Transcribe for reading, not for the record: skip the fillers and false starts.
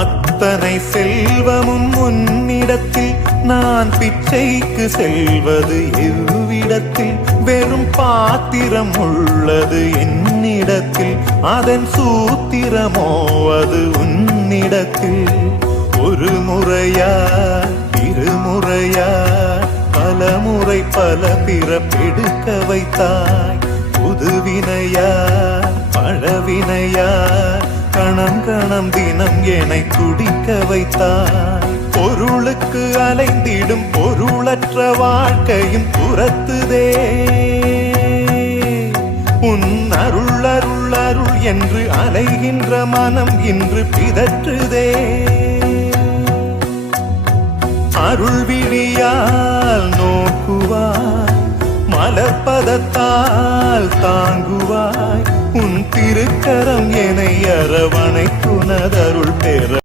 அத்தனை செல்வமும் உன்னிடத்தில், நான் பிச்சைக்கு செல்வது எவ்விடத்தில்? வெறும் பாத்திரம் உள்ளது என்னிடத்தில், அதன் சூத்திரமோ அது உன்னிடத்தில். ஒரு முறையா இருமுறையா பல முறை பல பிறப்பெடுக்க வைத்தாய். புதுவினையா பழவினையா கணம் கணம் தினம் என்னை துடிக்க வைத்தாய். பொருளுக்கு அலைந்திடும் பொருளற்ற வாழ்க்கையும் துரத்துதே. உன் அருள் அருள் அருள் என்று அலைகின்ற மனம் இன்று பிதற்றுதே. அருள் விழியால் நோக்குவாய், மலர்பதத்தால் தாங்குவாய். உன் திருக்கரம் என்னை அரவணைத்துனதருள் பெற